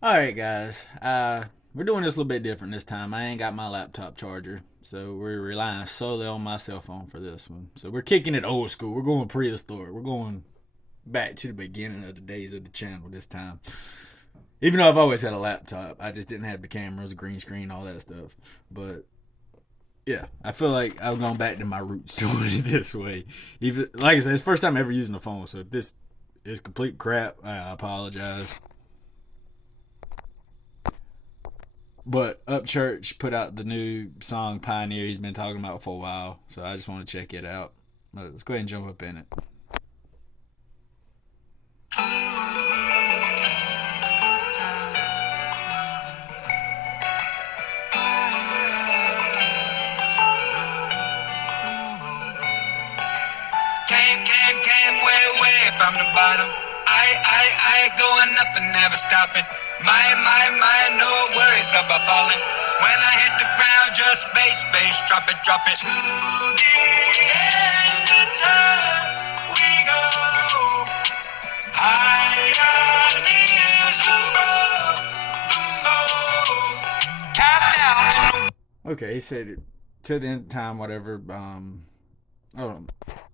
All right, guys. We're doing this a little bit different this time. I ain't got my laptop charger, so we're relying solely on my cell phone for this one. So we're kicking it old school. We're going prehistoric. We're going back to the beginning of the days of the channel this time. Even though I've always had a laptop, I just didn't have the cameras, green screen, all that stuff. But yeah, I feel like I've gone back to my roots doing it this way. Even like I said, it's the first time ever using a phone. So if this is complete crap, I apologize. But Upchurch put out the new song Pioneer he's been talking about for a while, so I just want to check it out. Let's go ahead and jump up in it. Came way from the bottom. I going up and never stopping. My, no worries about falling. When I hit the ground, just bass, drop it. To the end of time, we go. Pioneers who broke the mold. Countdown. Okay, he said to the end of time, whatever. Oh,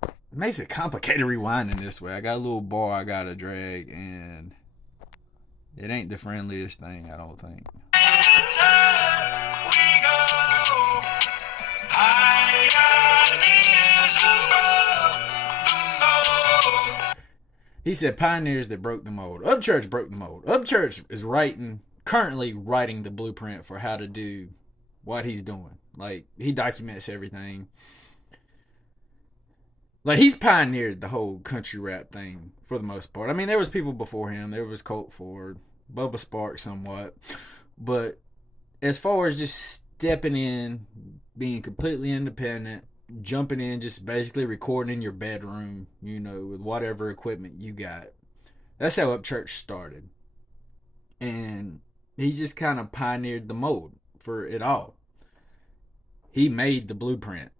it makes it complicated rewinding this way. I got a little bar I gotta drag, and it ain't the friendliest thing, I don't think. He said pioneers that broke the mold. Upchurch broke the mold. Upchurch is currently writing the blueprint for how to do what he's doing. Like, he documents everything. Like, he's pioneered the whole country rap thing for the most part. I mean, there was people before him. There was Colt Ford, Bubba Sparks somewhat. But as far as just stepping in, being completely independent, jumping in, just basically recording in your bedroom, with whatever equipment you got. That's how Upchurch started. And he just kind of pioneered the mold for it all. He made the blueprint.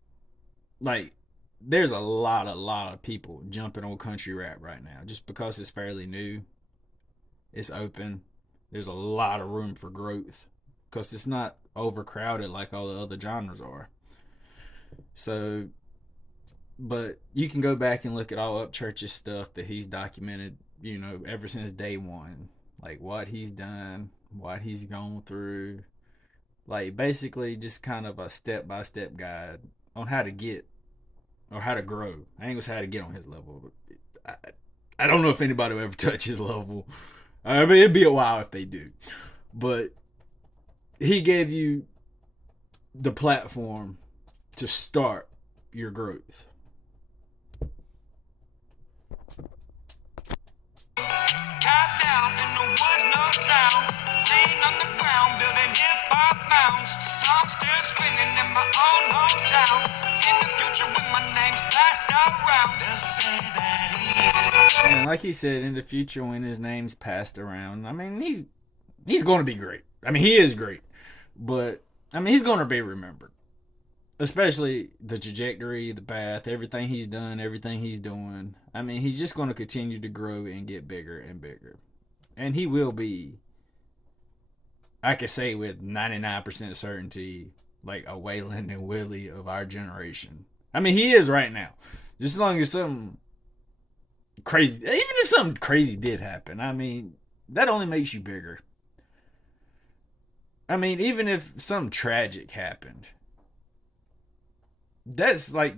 Like, there's a lot of people jumping on country rap right now just because it's fairly new. It's open. There's a lot of room for growth because it's not overcrowded like all the other genres are. So, but you can go back and look at all Upchurch's stuff that he's documented, ever since day one. Like what he's done, what he's gone through. Like basically just kind of a step by step guide on how to get or how to grow. I ain't gonna say how to get on his level, but I don't know if anybody will ever touch his level. I mean, it'd be a while if they do. But he gave you the platform to start your growth. Top down in the woods, no sound. Laying on the ground, building hip hop mounds. Songs still spinning in my own hometown. In the future, when my name's passed around, they'll say that he's. And like he said, in the future when his name's passed around, I mean he's going to be great. I mean he is great, but I mean he's going to be remembered, especially the trajectory, the path, everything he's done, everything he's doing. I mean he's just going to continue to grow and get bigger and bigger, and he will be. I can say with 99% certainty, like a Waylon and Willie of our generation. I mean he is right now. Just as long as something crazy, even if something crazy did happen, I mean, that only makes you bigger. I mean, even if something tragic happened, that's like,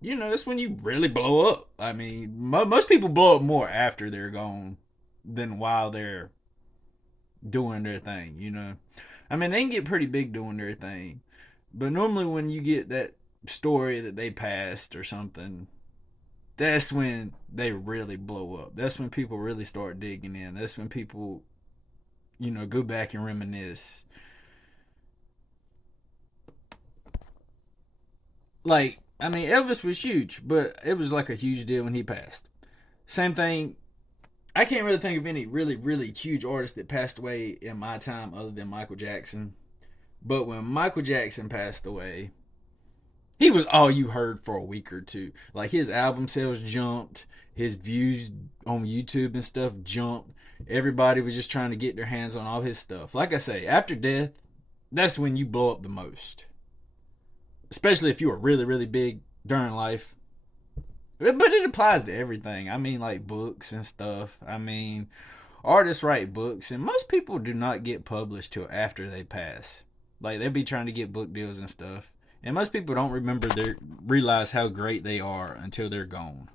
that's when you really blow up. I mean, most people blow up more after they're gone than while they're doing their thing. I mean, they can get pretty big doing their thing, but normally when you get that story that they passed or something, that's when they really blow up. That's when people really start digging in. That's when people, go back and reminisce. Like, I mean, Elvis was huge, but it was like a huge deal when he passed. Same thing. I can't really think of any really, really huge artists that passed away in my time other than Michael Jackson. But when Michael Jackson passed away, he was all you heard for a week or two. Like his album sales jumped, his views on YouTube and stuff jumped. Everybody was just trying to get their hands on all his stuff. Like I say, after death, that's when you blow up the most. Especially if you were really, really big during life. But it applies to everything. I mean, like books and stuff. I mean, artists write books, and most people do not get published till after they pass. Like they'll be trying to get book deals and stuff, and most people don't realize how great they are until they're gone.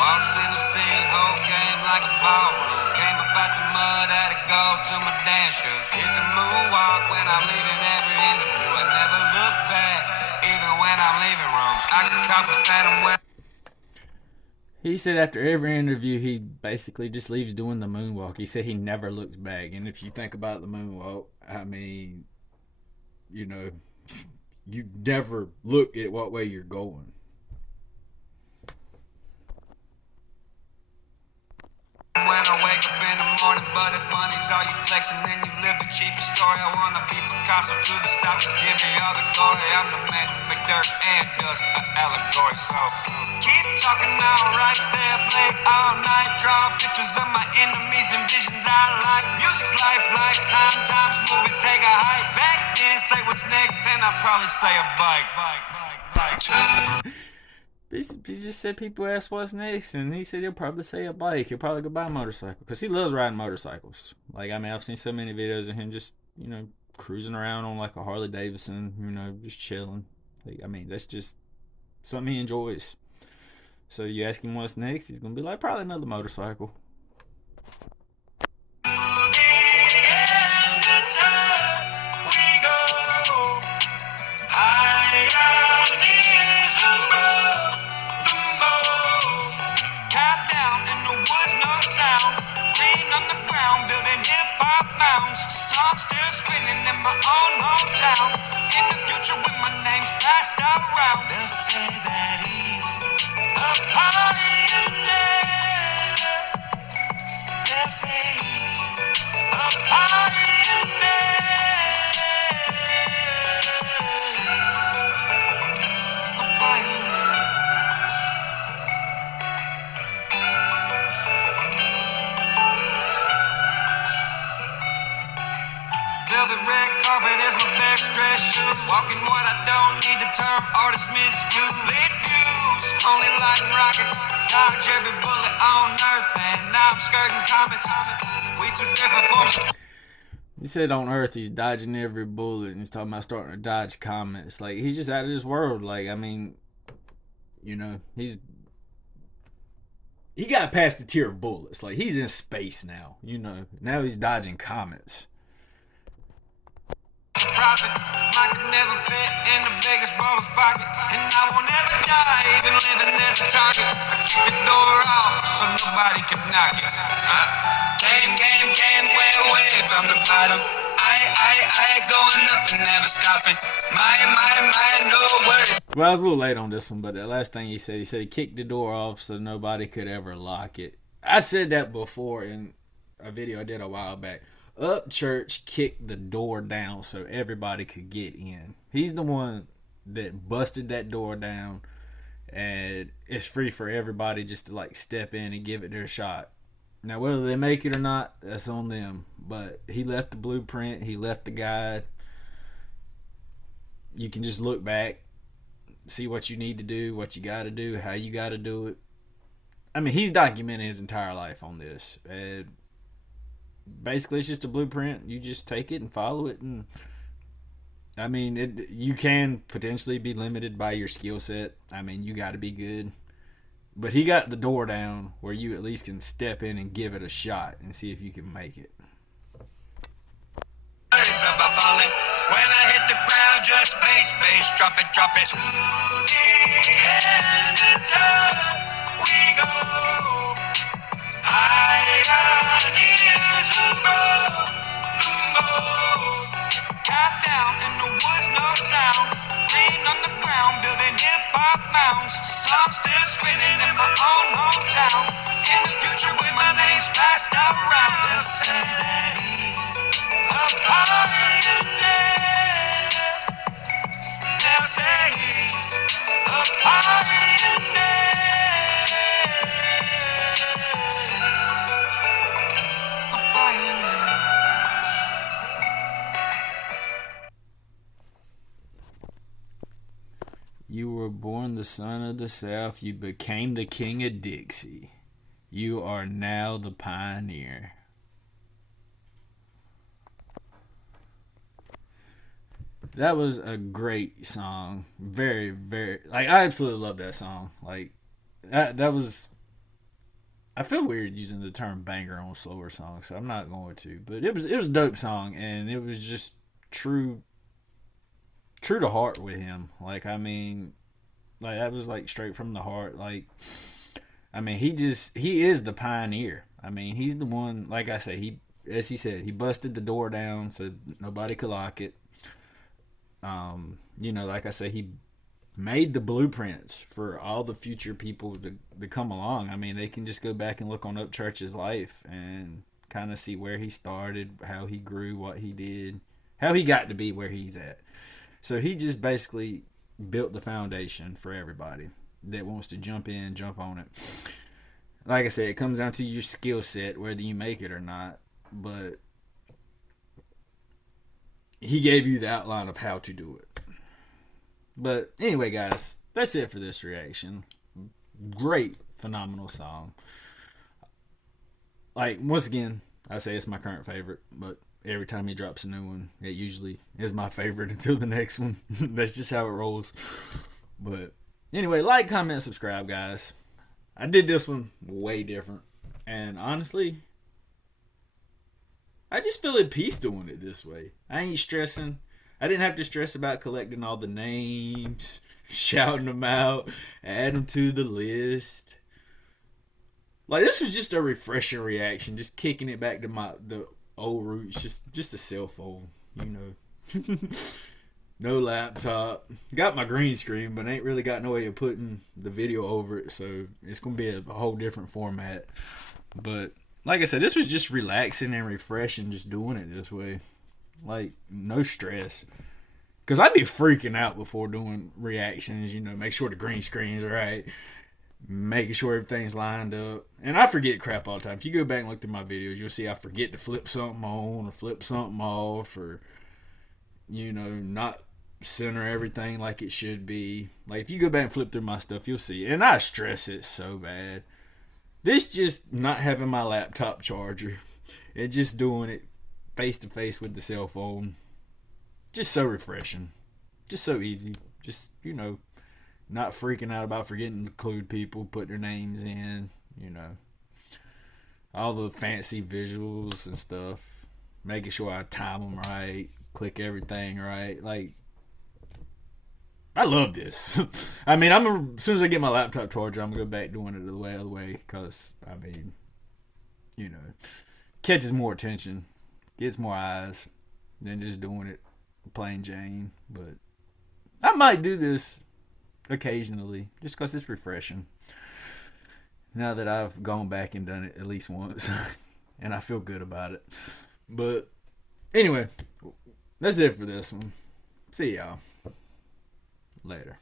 Waltzed in the scene, whole game like a ballroom. Came about the mud, had to go to my dance shoes. Hit the moonwalk when I'm leaving every interview. I never look back, even when I'm leaving rooms. I can cop a phantom when He said after every interview, he basically just leaves doing the moonwalk. He said he never looks back. And if you think about the moonwalk, I mean, you know, you never look at what way you're going. I wake up in the morning, but if money's all you flexing, then you live the cheapest story. I wanna be Picasso to the south, just give me all the glory. I'm the man who make dirt and dust, an allegory. So keep talking alright, stay up late all night, draw pictures of my enemies and visions I like. Music's life, lifetime, time's moving, take a hike. Back then, say what's next, and I'll probably say a bike. He just said people ask what's next, and he said he'll probably say a bike. He'll probably go buy a motorcycle because he loves riding motorcycles. Like, I mean, I've seen so many videos of him just, cruising around on like a Harley Davidson, just chilling. Like, I mean, that's just something he enjoys. So you ask him what's next, he's gonna be like, probably another motorcycle. Velvet red carpet is my best dress shoe. Walking what I don't need, the term artist misuse. Lit views, only lighting rockets. Dodge every bullet on earth, and now I'm skirting comets. We too different for. He said on Earth he's dodging every bullet, and he's talking about starting to dodge comets. Like, he's just out of this world. Like, I mean, he got past the tier of bullets. Like, he's in space now. Now he's dodging comets. Profit, I could never fit in the biggest baller's pocket, and I won't ever die, even living as a target. I kick the door off so nobody could knock it. Came way from the bottom. I going up and never stopping. My, no worries. Well, I was a little late on this one, but the last thing he said he kicked the door off so nobody could ever lock it. I said that before in a video I did a while back. Upchurch kicked the door down so everybody could get in. He's the one that busted that door down, and it's free for everybody just to like step in and give it their shot. Now, whether they make it or not, that's on them. But he left the blueprint. He left the guide. You can just look back, see what you need to do, what you got to do, how you got to do it. I mean, he's documented his entire life on this. Basically, it's just a blueprint. You just take it and follow it. And I mean, you can potentially be limited by your skill set. I mean, you got to be good. But he got the door down where you at least can step in and give it a shot and see if you can make it. When I hit the ground, just space, drop it. To the end of time, we go. Pioneers who countdown in the woods, no sound. Green on the ground, building hip-hop mounds. Songs still spinning in my own hometown. In the future, when my name's passed around, they'll say that he's You were born the son of the South. You became the king of Dixie. You are now the pioneer. That was a great song. Very, very, like, I absolutely love that song. Like, that was. I feel weird using the term banger on slower songs, so I'm not going to. But it was a dope song, and it was just true true to heart with him. Like, I mean, like, that was like straight from the heart. Like, I mean, he is the pioneer. I mean, he's the one. Like I say, he as he said, he busted the door down so nobody could lock it. Like I say, he made the blueprints for all the future people to come along. I mean, they can just go back and look on Upchurch's life and kind of see where he started, how he grew, what he did, how he got to be where he's at. So he just basically built the foundation for everybody that wants to jump in, jump on it. Like I said, it comes down to your skill set, whether you make it or not. But he gave you the outline of how to do it. But anyway, guys, that's it for this reaction. Great, phenomenal song. Like, once again, I say it's my current favorite, but every time he drops a new one, it usually is my favorite until the next one. That's just how it rolls. But anyway, like, comment, subscribe, guys. I did this one way different. And honestly, I just feel at peace doing it this way. I ain't stressing. I didn't have to stress about collecting all the names, shouting them out, add them to the list. Like, this was just a refreshing reaction, just kicking it back to the old roots, just a cell phone, you know. No laptop. Got my green screen, but ain't really got no way of putting the video over it, so it's gonna be a whole different format. But like I said, this was just relaxing and refreshing, just doing it this way. Like, no stress. Because I'd be freaking out before doing reactions, make sure the green screen's right, making sure everything's lined up. And I forget crap all the time. If you go back and look through my videos, you'll see I forget to flip something on or flip something off or, not center everything like it should be. Like, if you go back and flip through my stuff, you'll see. And I stress it so bad. This just not having my laptop charger and just doing it face to face with the cell phone. Just so refreshing. Just so easy. Just, not freaking out about forgetting to include people, put their names in, all the fancy visuals and stuff. Making sure I time them right, click everything right. Like, I love this. I mean, as soon as I get my laptop charger, I'm going to go back doing it the other way because, I mean, catches more attention, gets more eyes than just doing it plain Jane. But I might do this occasionally just because it's refreshing now that I've gone back and done it at least once and I feel good about it. But anyway, that's it for this one. See y'all later.